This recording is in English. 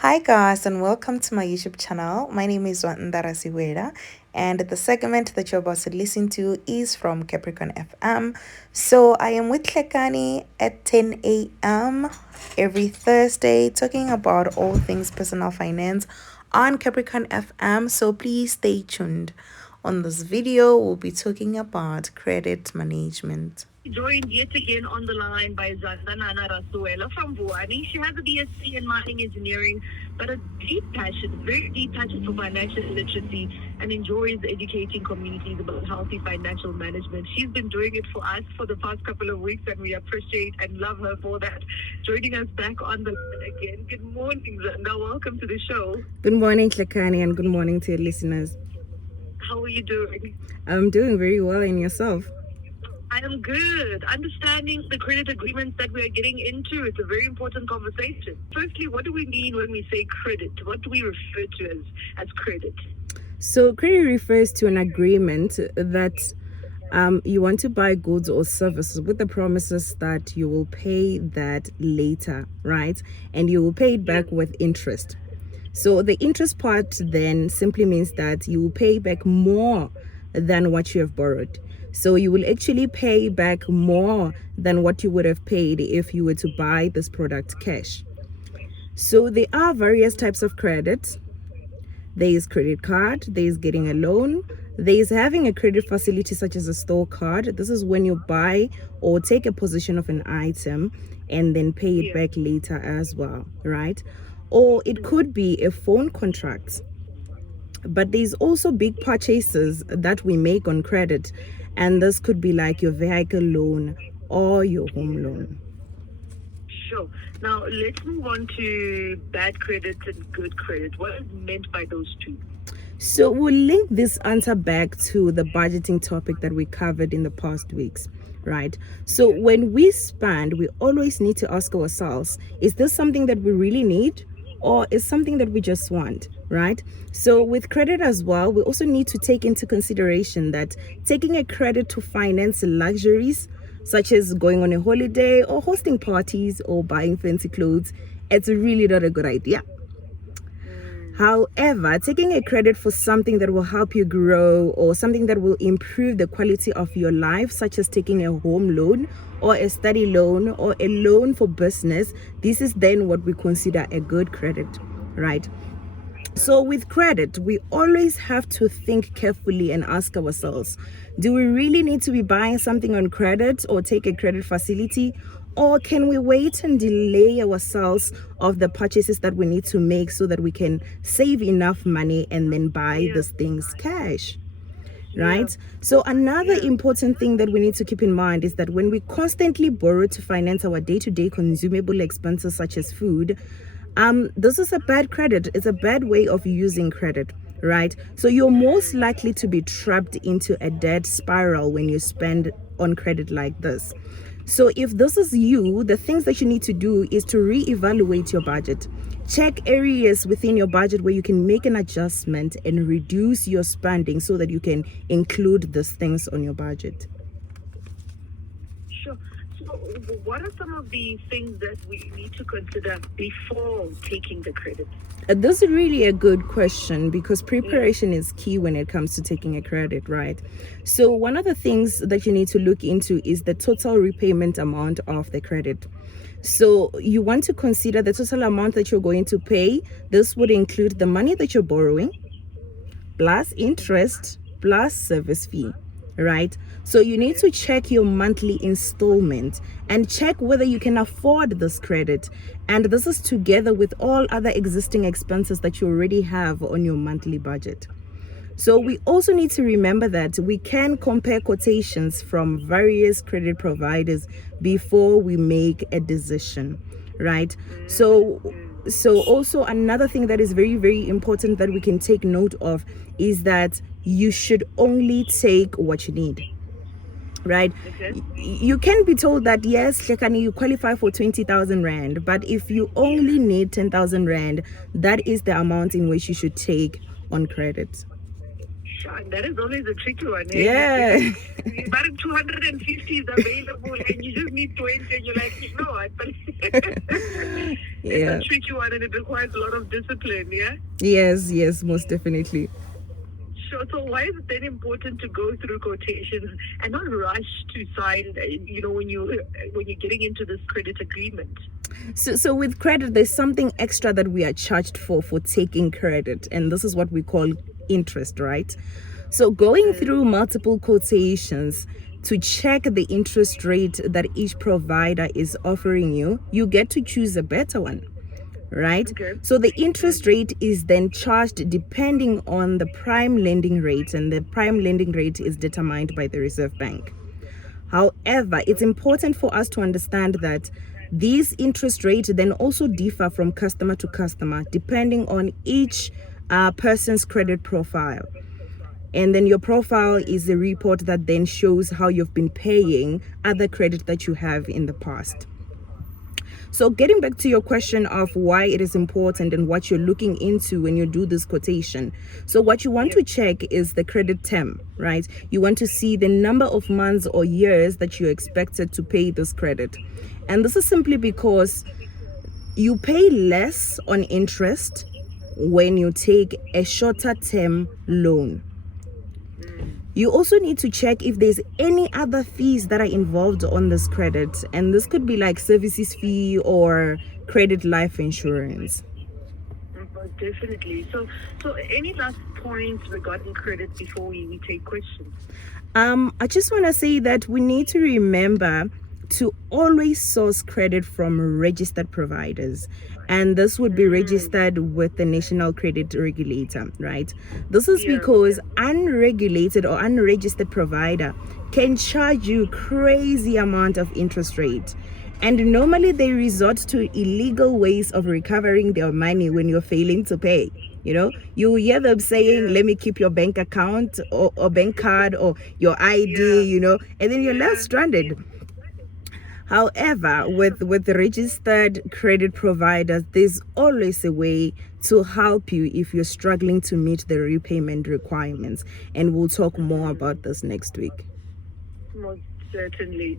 Hi guys and welcome to my YouTube channel. My name is Wandara Siweda and the segment that you're about to listen to is from Capricorn FM. So I am with Lekani at 10 a.m. every Thursday talking about all things personal finance on Capricorn FM. So please stay tuned. On this video, we'll be talking about credit management. Joined yet again on the line by Zandanana Rasuela from Vuani. She has a BSc in mining engineering, but a very deep passion for financial literacy and enjoys educating communities about healthy financial management. She's been doing it for us for the past couple of weeks, and we appreciate and love her for that. Joining us back on the line again. Good morning, Zanda. Welcome to the show. Good morning, Lekani, and good morning to your listeners. How are you doing? I'm doing very well, and yourself? I am good. Understanding the credit agreements that we are getting into, it's a very important conversation. Firstly, what do we mean when we say credit? What do we refer to as credit? So credit refers to an agreement that you want to buy goods or services with the promises that you will pay that later, right? And you will pay it back with interest. So the interest part then simply means that you will pay back more than what you have borrowed. So you will actually pay back more than what you would have paid if you were to buy this product cash. So there are various types of credit. There is credit card, there is getting a loan, there is having a credit facility such as a store card. This is when you buy or take a position of an item and then pay it back later as well, right? Or it could be a phone contract. But there's also big purchases that we make on credit, and this could be like your vehicle loan or your home loan. Sure. Now, let's move on to bad credit and good credit. What is meant by those two? So we'll link this answer back to the budgeting topic that we covered in the past weeks, right? So when we spend, we always need to ask ourselves, is this something that we really need? Or is something that we just want, right? So with credit as well, we also need to take into consideration that taking a credit to finance luxuries, such as going on a holiday or hosting parties or buying fancy clothes, it's really not a good idea. However, taking a credit for something that will help you grow or something that will improve the quality of your life, such as taking a home loan or a study loan or a loan for business, this is then what we consider a good credit, right? So with credit, we always have to think carefully and ask ourselves, do we really need to be buying something on credit or take a credit facility? Or can we wait and delay ourselves of the purchases that we need to make so that we can save enough money and then buy these things cash? Right? So another important thing that we need to keep in mind is that when we constantly borrow to finance our day-to-day consumable expenses such as food, this is a bad credit. It's a bad way of using credit, right? So you're most likely to be trapped into a debt spiral when you spend on credit like this. So if this is you, the things that you need to do is to reevaluate your budget. Check areas within your budget where you can make an adjustment and reduce your spending so that you can include these things on your budget. Sure. So what are some of the things that we need to consider before taking the credit? This is really a good question because preparation is key when it comes to taking a credit, right? So one of the things that you need to look into is the total repayment amount of the credit. So you want to consider the total amount that you're going to pay. This would include the money that you're borrowing, plus interest, plus service fee, right? So you need to check your monthly installment and check whether you can afford this credit. And this is together with all other existing expenses that you already have on your monthly budget. So we also need to remember that we can compare quotations from various credit providers before we make a decision, right? So also another thing that is very, very important that we can take note of is that you should only take what you need. Right? Okay. You can be told that yes, Lekani, you qualify for 20,000 Rand, but if you only need 10,000 Rand, that is the amount in which you should take on credit. Sean, that is always a tricky one. Yeah. But 250 is available and you just need 20 and you're like, you know what? But Yeah. it's a tricky one and it requires a lot of discipline, yeah? Yes, most definitely. Sure. So why is it then important to go through quotations and not rush to sign, when you're getting into this credit agreement? So with credit, there's something extra that we are charged for taking credit, and this is what we call interest, right? So going through multiple quotations to check the interest rate that each provider is offering you, you get to choose a better one, right? Okay. So the interest rate is then charged depending on the prime lending rate, and the prime lending rate is determined by the Reserve Bank. However, it's important for us to understand that these interest rates then also differ from customer to customer depending on each person's credit profile. And then your profile is a report that then shows how you've been paying other credit that you have in the past. So getting back to your question of why it is important and what you're looking into when you do this quotation. So what you want to check is the credit term, right? You want to see the number of months or years that you're expected to pay this credit. And this is simply because you pay less on interest when you take a shorter term loan. You also need to check if there's any other fees that are involved on this credit. And this could be like services fee or credit life insurance. Definitely. So any last points regarding credit before we take questions? I just want to say that we need to remember to always source credit from registered providers, and this would be registered with the National Credit Regulator, right? This is because unregulated or unregistered provider can charge you crazy amount of interest rate, and normally they resort to illegal ways of recovering their money when you're failing to pay. You hear them saying, let me keep your bank account or bank card or your ID, and then you're left stranded. However, with the registered credit providers, there's always a way to help you if you're struggling to meet the repayment requirements. And we'll talk more about this next week. Most certainly.